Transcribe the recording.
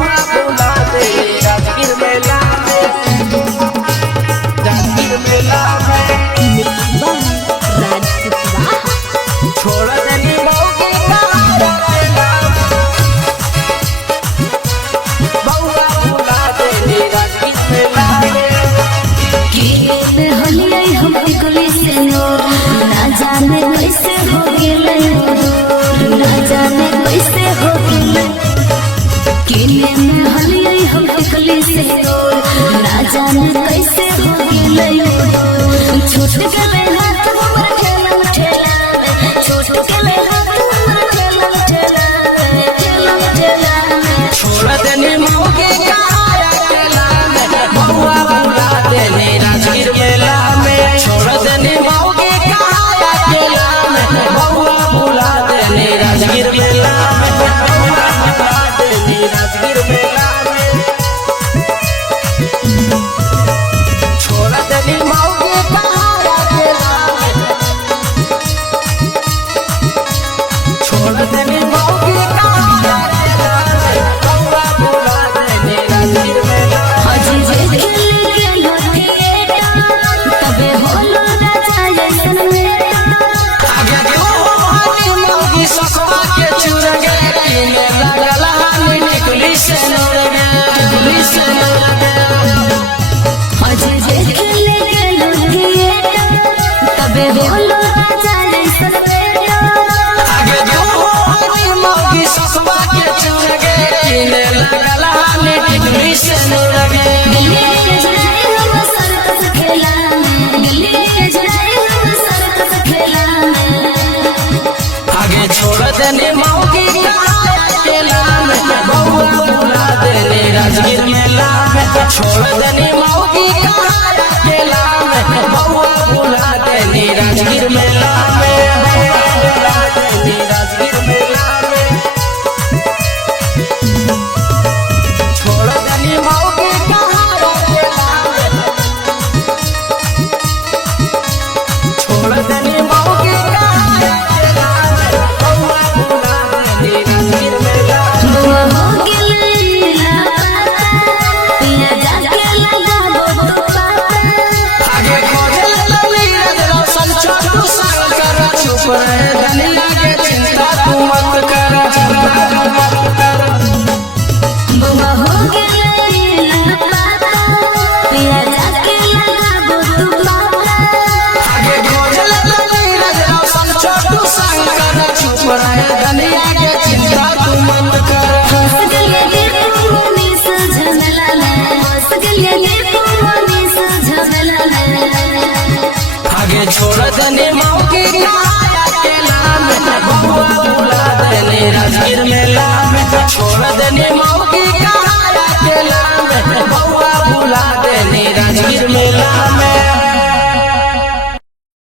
बउआ बुला दे राजगीर मेला में, राजगीर मेला में छोड़ देनी मौके बउआ बुला दे राजगीर मेला में। हम टिकली से नूर ना जाने कैसे हो गेले, ना जाने कैसे हो गेले। किले में हलिए हम टिकली से नूर ना जाने कैसे हो गेले। छूट गए हाथ हमर ठेला ठेला में, छूट गए हाथ हमर ठेला ठेला में, ठेला ठेला में। छोड़ देनी मौके ठेला में बउआ बुला दे राजगीर मेला में, छोड़ देनी मौके ठेला में बउआ बुला दे राजगीर मेला में, बउआ बुला दे राजगीर मेला में। छोड़ देनी मौके ठेला में, छोड़ देनी मौके ठेला में बउआ बुला दे राजगीर मेला में। हजी जे खेल गेलो थिएटर तबे होलो राजा जैसन मेरा। आगे क्यों हाथी मौगी ससुरा के चुर गे, किने लगल हानी निकली से नूर गे, निकली से नूर गे। हजी जे खेल गेलो थिएटर तबे होलो राजा जैसन मेरा। आगे क्यों हाथी मौगी ससुरा के चुर गे, किने लगल हानी निकली से नूर गे। दिल्ली के जुड़ाई हम सर्कस खेला में, दिल्ली के जुड़ाई हम सर्कस खेला में। आगे छोड़ देने मौगी ठेला में बउआ बुला दे राजगीर मेला में, छोड़ देने मौगी ठेला में बउआ बुला दे राजगीर मेला में, बउआ बुला दे राजगीर मेला में। छोड़ देने मौगी ठेला में, छोड़ देने मौगी ठेला में बउआ बुला दे राजगीर मेला में। बुआ हो गेले लापता, पिया जाके लगाबो तो पाता। आगे खोजल लली रजला संचार तू साल कर, चुप रहे दुनिया के चिंता तू मत कर, चिंता तू मत कर। बुआ हो गेले लापता, पिया जाके लगाबो तो पाता। आगे खोजल लली रजला संचार तू साल कर, चुप रहे दुनिया के चिंता तू मत कर। हंस गले देखो मनी से झमेला में, हंस गले देखो मनी से झमेला में। आगे छोड़ देने मौकी ठेला में बउआ बुला दे राजगीर मेला में, छोड़ देने